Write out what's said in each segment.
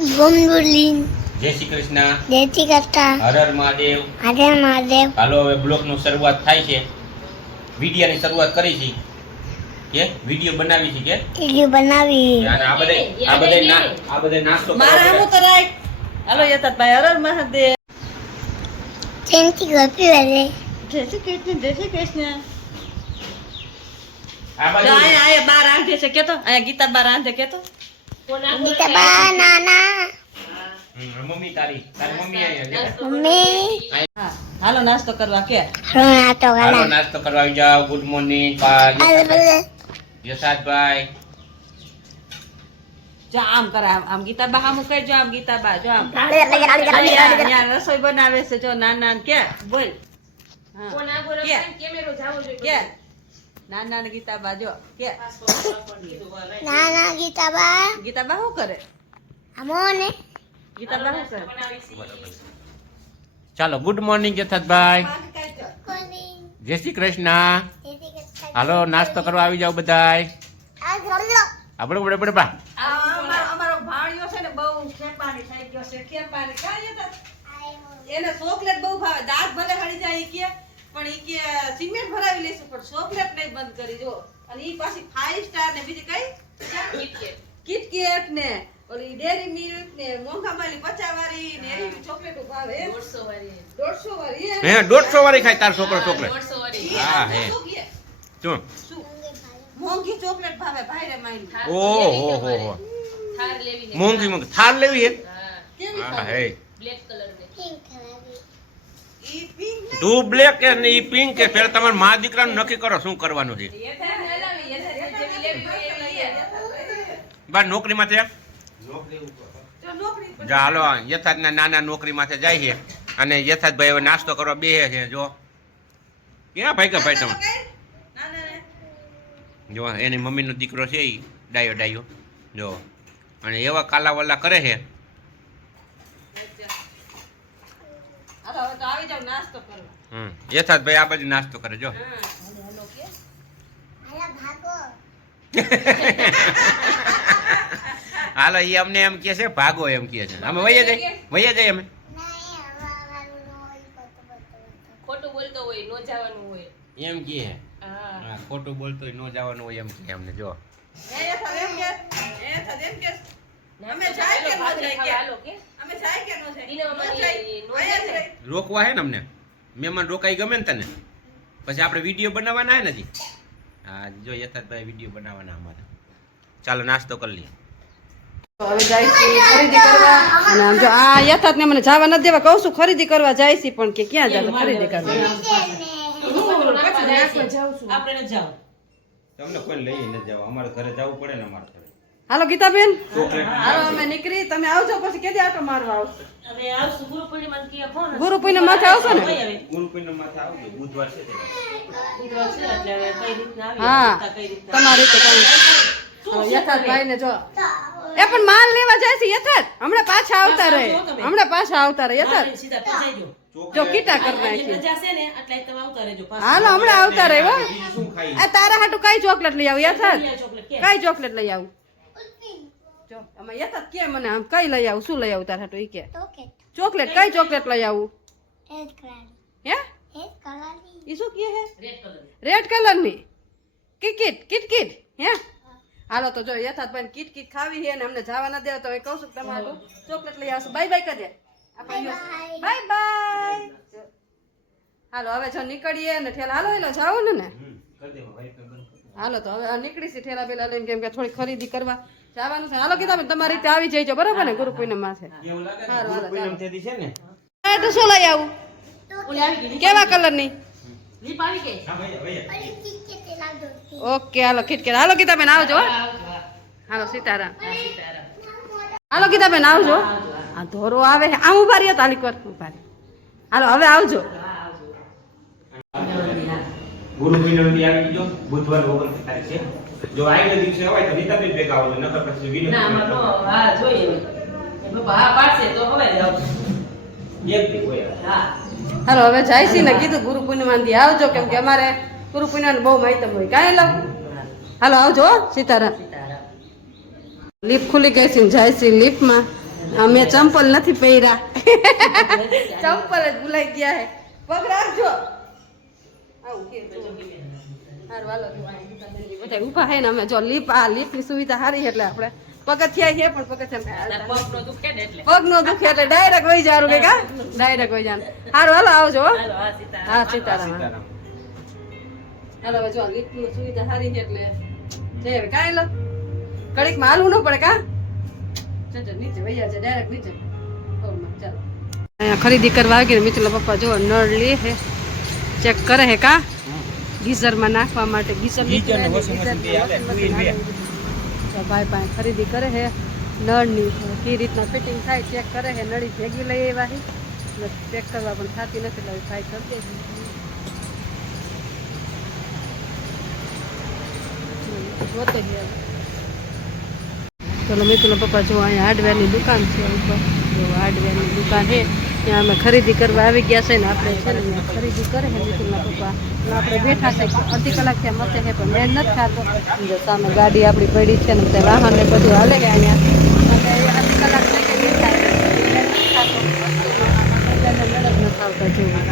બોમ્બુલિન જય શ્રી કૃષ્ણ. જય શ્રી કૃષ્ણ. હર હર મહાદેવ. હર હર મહાદેવ. હાલો હવે બ્લોગનું શરૂઆત થાય છે. વિડિયાની શરૂઆત કરી છે કે વિડિયો બનાવી છે કે વિડિયો બનાવી અને આ બધા નાસ્તો મારા આમો તો રાખ. હાલો યતાતભાઈ હર હર મહાદેવ. સેન્ટી ગોપી વાલે જય શ્રી કૃષ્ણ જય શ્રી કૃષ્ણ. આ બધા આયા બાર રાંધે છે કેતો આયા ગીતા બાર રાંધે કેતો ગીતા બા નાના મમ્મી તારી મમ્મી આયા મમ્મી હા હાલો નાસ્તો કરવા કે હા તો હાલો ગાલા નાસ્તો કરવા આવી જાવ. ગુડ મોર્નિંગ બાય યશાદભાઈ. જો આમ કરે આમ ગીતા બા આમ કહી જો આમ ગીતા બા જો આમ અહીંયા રસોઈ બનાવે છે જો નાના કે બોલ હા કોના ગોરો કેમેરો જાવો જોઈએ કે નાના ને ગીતા બા જો કે નાના ગીતા બા ગીતા બા શું કરે અમોને ગીતા બા શું કરે ચાલો ગુડ મોર્નિંગ યશાદભાઈ. કોની જય શ્રી કૃષ્ણ. જેથી કે હાલો નાસ્તો કરવા આવી જાવ બધાય. આ ગળલો આપણે બડે બા અમારો ભાણિયો છે ને બહુ ખેપાની થઈ ગયો છે ખેપાની કાંઈ હતા એને ચોકલેટ બહુ ભાવે દાંત ભલે હળી જાય ઈ કે પણ ઈ કે સિમેન્ટ ભરાવી લેશું પણ ચોકલેટ નહીં બંધ કરી જો અને ઈ પાછી 5 સ્ટાર ને બીજી કઈ કિટકેટ ને ઓલી ડેરી મિલ્ક ને મોંઘા માલી 50 વાળી ને એવી ચોકલેટ ભાવે 150 વાળી હે 150 વાળી ખાય તાર છોકરો ચોકલેટ. હા હે શું મોંઘી ચોકલેટ ભાવે ભાઈ રે માઈ ઓહો હો હો મોંઘી થાર લેવી હે. કેવી હા હે પિંક કલરની ઈ પિંક તું બ્લેક કે ને ઈ પિંક કે ફેર તમાર મા દીકરાનું નક્કી કરો શું કરવાનું છે. બા નોકરી માથે જા હાલો યથાર્થના નાના નોકરી માથે જાય છે અને યથાર્થભાઈ હવે નાસ્તો કરવા બેહે છે. જો ક્યાં ભાઈ કે ભાઈ તમે જો એની મમ્મીનો દીકરો છે એ ડાયો જો અને એવા કાલાવાલા કરે છે. હાલો હવે તો આવી જાવ નાસ્તો કરવા યથાર્થભાઈ આ બાજુ નાસ્તો કરે જો. આલા ભાગો હાલો એ અમને એમ કહે છે ભાગો એમ કહે છે. અમે વૈયા જાય અમે. નહીં આવાનું હોય પતો ખોટું બોલતો હોય નો જવાનું હોય એમ કહે હા હા ખોટું બોલતો હોય ન જવાનું હોય એમ કહે અમને જો. એ થદેમ કે અમે જાય કે ન જાય કે હાલો કે અમે જાય કે ન જાય દિને અમારી નો આયા જાય જાય રોકવા હે ને અમને મહેમાન રોકાઈ ગમે ને તને પછી આપણે વિડીયો બનાવવાના હે નથી. હા જો યથાર્થભાઈ વિડીયો બનાવવાના અમારે. ચાલો નાસ્તો કરી લઈએ. હવે જાય છે ખરીદી કરવા અને આમ જો આ યથાર્થ ને મને જવા નથી દેવા કહું છું ખરીદી કરવા જાય છે પણ કે ક્યાં જાવ ખરીદી કરવા આપણે ન જાવ તમને કોઈ લઈ ન જાવ અમારે ઘરે જવું પડે ને અમારે ઘરે. હાલો ગીતાબેન ચોકલેટ હાલો અમે નીકળી તમે આવજો પછી કેદી આટો મારવા આવશો હવે આવશું ગુરુ પૂર્ણિમા કે ફોન ગુરુ પૂનમ માથે આવશો ને ગુરુ પૂનમ માથે આવજો બુધવાર છે તે. હા તમારી રીતે તમે યથાર્થભાઈ ને જો એ પણ માલ લેવા જાય છે યથાર્થ હમણાં પાછા આવતા રહે યથાર્થ સીધા પચાઈ દો જો કીટા કરી નાખી રજા છે ને એટલે તમે આવતા રહેજો હાલો હમણાં આવતા રહે હો બીજું શું ખાઈ આ તારા હાટુ કઈ ચોકલેટ લઈ આવું યથાર્થ ચોકલેટ કે કઈ ચોકલેટ લઈ આવું જો અમે યથાર્થ કે મને આમ કઈ લઈ આવું શું લઈ આવું તારા હાટુ ઈ કે ટોકેટ ચોકલેટ કઈ ચોકલેટ લઈ આવું રેડ કલર હે રેડ કલરની ઈ શું કે હે રેડ કલર રેડ કલર ની કિટકિટ હે હાલો તો જો યથાર્થભાઈ કિટકિટ ખાવી છે ને અમને જવા ના દેવા તો હું કહું છું તમારું ચોકલેટ લઈ આવશું બાય બાય કરી દે આપણે બાય બાય હાલો હવે જો નીકળીએ ને ઠેલા હાલો એટલે જાવું ને કરી દેવા ભાઈ કઈ બંધ. હાલો તો હવે નીકળી છે ઠેલા પેલા લઈને કેમ કે થોડી ખરીદી કરવા જવાનું છે હાલો કીધા તમારી રીતે આવી જઈજો બરાબર ને ગુરુ પૂનમ માં છે એવું લાગે ને હારું, ગુરુ હાલો, પૂનમ તેથી છે ને તો શું લઈ આવું ઓલી આવી ગઈ કેવા કલર ની લીપ આવી ગઈ હા ભાઈ પડી ટિકેટ લાગો ઓકે હાલો ખીટકેટ હાલો ગીતાબેન આવજો હો. હાલો સીતારામ સીતારામ હાલો ગીતાબેન આવજો આ ધોરો આવે છે આમ ઉભા રહ્યો તાલીક વાર ઉભા રહે હાલો હવે આવજો ગુરુ પૂનમ થી આવી ગયો બુધવાર 29 તારીખ છે. જો આગલે દિવસે હોય તો રીતાબેન ભેગા આવજો નકર પછી વિનોદ ના અમાર નો હા જોઈએ એ બાપા હા પાડશે તો હવે જાવ એક દી હોય હા હાલો હવે જાય છે ને કીધું ગુરુ પૂર્ણિમા દી આવજો કેમ કે અમારે ગુરુ પૂર્ણિમાનું બહુ માહિતમ હોય કાંઈ લવ હાલો આવજો હો, સીતારામ સીતારામ લીપ ખુલી ગઈ છે ને જાય છે લીપમાં અમે ચંપલ નથી પહેર્યા ચંપલ જ ભૂલાઈ ગયા હે પગ રાખજો આવું કે હાર વાલો બધા ઊભા હે ને અમે જો લીફની સુવિધા સારી એટલે આપણે પગથિયા છે પણ પગથિયા પગ નો દુખે એટલે ડાયરેક્ટ વહી જારું કે કા ડાયરેક્ટ વહી જાન હારું હાલો આવજો હો. હા સીતારામ હાલો હવે જો લીફની સુવિધા સારી છે એટલે જઈ હવે કાંઈ લો કડીક માં હાલવું ન પડે કા નીચે વહી જાય ડાયરેક્ટ નીચે ચાલો અહીંયા ખરીદી કરવા આવી મિત્રલા પપ્પા જો નળ લે હે ચેક કરે હે કા ગીઝર માં નાખવા માટે ભાઈ ભાઈ ખરીદી કરે હે નળની કઈ રીતના ફિટિંગ થાય ચેક કરે હે નળી ભેગી લઈ આવ્યા એટલે ચેક કરવા પણ થતી નથી એટલે ભાઈ કરી દે ચલો મિત્રો પપ્પા જો અહીંયા હાર્ડવેરની દુકાન છે ઉપર જો હાર્ડવેરની દુકાન છે ત્યાં અમે ખરીદી કરવા આવી ગયા છે ને આપણે છે ને ખરીદી કરે છે મિત્રના પપ્પા આપણે બેઠા છે અડધી કલાક ત્યાં મતે છે પણ મેન નથી ખાતો જો સામે ગાડી આપણી પડી છે ને તે વાહન ને બધું હાલે છે અહીંયા અને અડધી કલાક થઈ ગઈ બેઠા નથી આવતા જેવું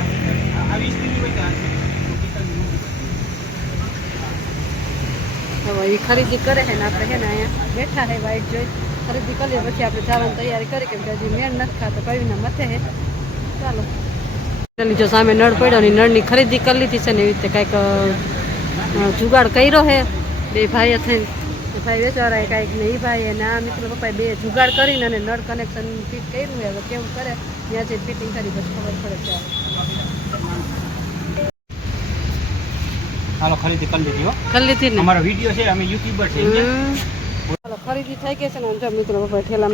હવે એ ખરીદી કરે છે ને આપણે છે ને અહીંયા બેઠા છે વાઈટ જોઈ ખરીદી કરીએ પછી આપણે જવાની તૈયારી કરી કેમ કે હજી મેળ નથી ખાતો કયું ના મથે છે ચાલો જો સામે નળ પડ્યો ને નળની ખરીદી કરી લીધી છે ને એવી રીતે કંઈક જુગાડ કર્યો છે બે ભાઈએ થઈને ભાઈ વેચવાળાએ કાંઈક ને એ ભાઈએ ને આ મિત્રો પપ્પાએ બે જુગાડ કરીને અને નળ કનેક્શન ફિટ કર્યું છે હવે કેવું કરે ત્યાં જઈને ફિટિંગ કરી પછી ખબર પડે છે હાલો ખરીદી કરી લીધી હો કરી લીધી ને અમારો વિડિયો છે અમે યુટ્યુબર છે ચાલો ખરીદી થઈ ગઈ છે ને જો મિત્રો પપ્પા ઠેલા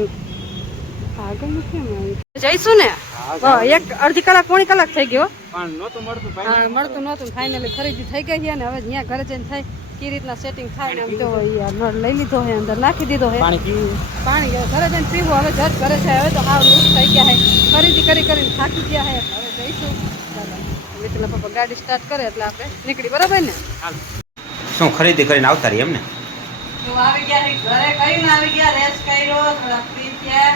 આગળ કેમ આવી જઈશું ને એક અડધી કલાક પોણી કલાક થઈ ગયો પણ નહોતું મળતું હા મળતું નહોતું ફાઇનલી ખરીદી થઈ ગઈ છે ને હવે ત્યાં ઘરે જઈને થાય કઈ રીતના સેટિંગ થાય ને એમ તો નળ લઈ લીધો છે અંદર નાખી દીધો છે પાણી ઘરે જઈને પીવું હવે જજ કરે છે હવે તો હાવ લૂઝ થઈ ગયા છે ખરીદી કરીને થાકી ગયા છે હવે જઈશું મિત્રો પપ્પા ગાડી સ્ટાર્ટ કરે એટલે આપણે નીકળી બરાબર ને શું ખરીદી કરીને આવતા રહી એમને તો આવી ગયા ઘરે કઈ ના આવી ગયા રેસ કર્યો થોડા ફ્રી થયા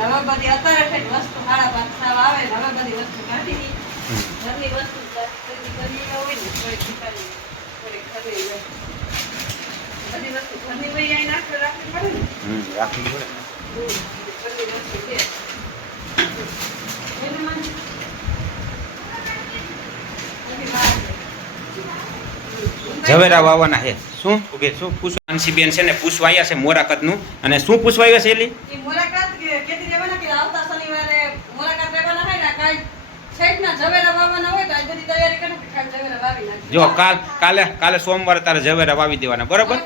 હવે બધી અત્યારે થઈ વસ્તુ 5:30 આવે ને હવે બધી વસ્તુ કાઢી દીધી ઘરની વસ્તુ ખરીદી કરી હોય ને થોડી ખીચાડી થોડી ખરીદી બધી વસ્તુ ઘરની વહી આવી રાખવી પડે ને રાખવી પડે ઘરની વસ્તુ છે એને મને ઝવેરા વાવવાના છે શું ઉભે શું પૂછવા માનસીબેન છે ને પૂછવા આવ્યા છે મોરાકતનું અને શું પૂછવા આવ્યા છે એલી એ મુલાકાત કેદી રહેવાના કે આવતા શનિવારે મુલાકાત રહેવાના હોય ને કાઈ છેટના ઝવેરા વાવવાના હોય તો આ બધી તૈયારી કરો કે કાલ ઝવેરા વાવી નાખી જો કાલે સોમવારે તારે ઝવેરા વાવી દેવાના બરોબર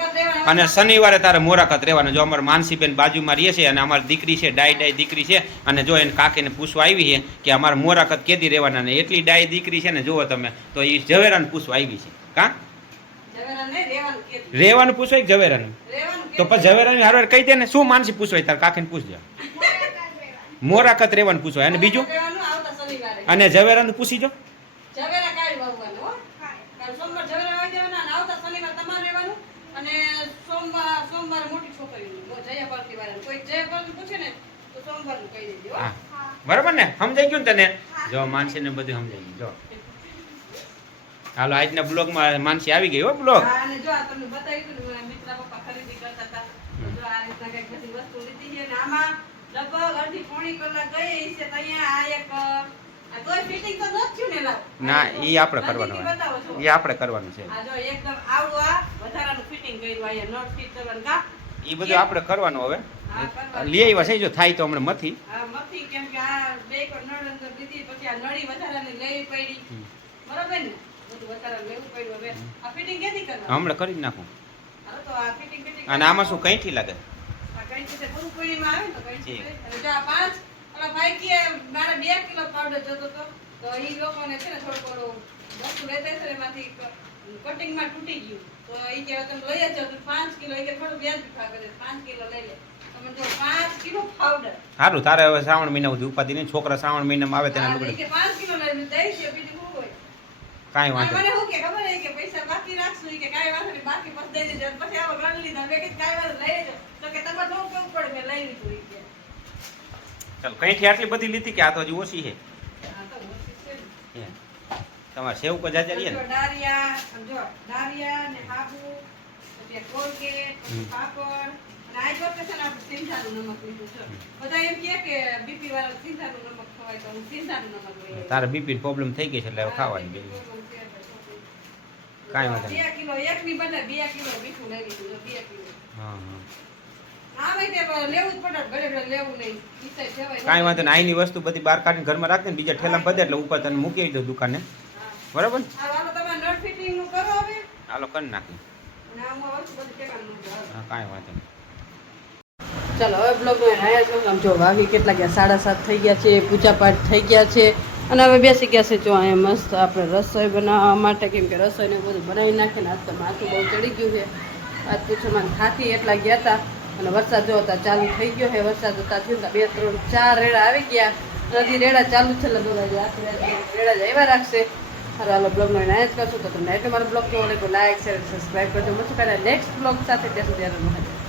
અને શનિવારે તારે મોરાકત રહેવાના જો અમાર માનસીબેન બાજુમાં રહે છે અને અમારી દીકરી છે ડાઈ દીકરી છે અને જો એને કાકીને પૂછવા આવી છે કે અમારે મોરાકત કેદી રહેવાના ને એટલી ડાઈ દીકરી છે ને જુઓ તમે તો એ ઝવેરાને પૂછવા આવી છે કા રેવાનું પૂછો એક ઝવેરાનું તો પછી ઝવેરાની હારવાર કહી દે ને શું માનસી પૂછવાય તાર કાકીને પૂછજો મોરાકત રહેવાનું પૂછવાય અને બીજું અને ઝવેરાનું પૂછી જો ઝવેરા કાઈ વાવવાનું હો કાલ સોમવાર ઝવેરા વાવી દેવાના અને આવતા શનિવાર તમારે રહેવાનું અને સોમવારે મોટી છોકરીનું જયા પાર્ટી વાળાને કોઈ જયા પાર્ટી પૂછે ને તો સોમવારનું કહી દેજો હા બરાબર ને સમજાઈ ગયું ને તને જો માનસીને બધું સમજાઈ ગયું જો હાલો આજના બ્લોગમાં માનસી આવી ગઈ હો બ્લોગ અને જો આ તમને બતાવ્યું ને મિત્રા પપ્પા ખરીદી કરતા હતા જો આ રીતના કઈક બધી વસ્તુ લીધી છે અને આમાં લગભગ અડધી પોણી કલાક ગઈ છે તો અહીંયા આ એક આ તોય ફિટિંગ તો નથી થયું ને ના ઈ આપણે કરવાનું ઈ આપણે કરવાનું છે આ જો એકદમ આવડું આ વધારાનું ફિટિંગ કર્યું અહીંયા નટ ફિટ કરવાનું કા ઈ બધું આપણે કરવાનું હવે લઈ આવ્યા છે જો થાય તો હમણાં મથી હા મથી કેમ કે આ બે નળ અંદર લીધી પછી આ નળી વધારાની લેવી પડી બરાબર ને હમણાં કરી જ નાખું અને આમાં શું કઈથી લાગે કટિંગમાં તૂટી ગયું તો એ કે તમે લઈ જ 5 કિલો એ કે થોડું વ્યાજ ભા કરે 5 કિલો લઈ લે તમે જો 5 કિલો પાવડર સારું તારે હવે શ્રાવણ મહિના સુધી ઉપાધિ નહીં છોકરા શ્રાવણ મહિનામાં આવે તેના લુગડે 5 કિલો લઈને દઈ છે બીજું શું હોય કાઈ વાંધો મને હું કે ખબર હે કે પૈસા બાકી રાખશું કે કાઈ વાંધો નહીં બાકી પછી દઈ દેજો પછી આવો ગણ લીધા મે કે કાઈ વાંધો લઈ લેજો તો કે તમારે તો કેવું પડે મે લઈ લીધું કે ચાલ કઈથી આટલી બધી લીધી કે આ તો હજી ઓછી છે આ તો ઓછી છે ને. તમારે સેવ કો જાજા રહીએ જો ને ડારિયા ને હાબુ પછી કોલગેટ હમ. પાપડ અને આ જો કે છે ને આપણે સિંધાનું નમક લીધું છે બધા એમ કહે કે બીપી વાળા સિંધાનું નમક ખવાય તો હું સિંધાનું નમક લઈ આવી. તારે બીપી પ્રોબ્લેમ થઈ ગઈ છે એટલે હવે ખાવાની બે કાંઈ વાંધો નહીં. 2 કિલો એકની બદલે 2 કિલો મીઠું લઈ લીધું 2 કિલો હા હા આમે તે લેવું જ પડે ઘરે ઘરે લેવું નહીં ઈસાઈ સેવાય કાંઈ વાંધો નહીં આની વસ્તુ બધી બહાર કાઢીને ઘરમાં રાખે ને બીજા ઠેલા બધે એટલે ઉપર તને મૂકી દો દુકાને બરાબર ને હાલો તમે નટ ફિટિંગ નું કરો હવે હાલો કરી નાખી અને આમાં વસ્તુ બધી ટેકાનું મૂકો. હા કાંઈ વાંધો નહીં ચાલો હવે બ્લોગમાં આવ્યા છો આમ જો વાગી કેટલા ગયા 7:30 થઈ ગયા છે પૂજા પાઠ થઈ ગયા છે અને હવે બેસી ગયા છે જો અહીંયા મસ્ત આપણે રસોઈ બનાવવા માટે કેમ કે રસોઈને બધું બનાવી નાખીને આજ તો માથું બહુ ચડી ગયું છે આજ પૂછોમાં ખાતી એટલા ગયા હતા અને વરસાદ જો હતા ચાલુ થઈ ગયો છે વરસાદ હતા થયું 2 3 4 રેડા આવી ગયા હજી રેડા ચાલુ છે લગભગ રેડા જ આવ્યા રાખશે હાલો બ્લોગનો એના જ કરશું તો તમને એટલે મારો બ્લોગ કેવો લાગે લાઈક શેર સબસ્ક્રાઈબ કરજો મળશું પહેલાં નેક્સ્ટ બ્લોગ સાથે ત્યાં સુધી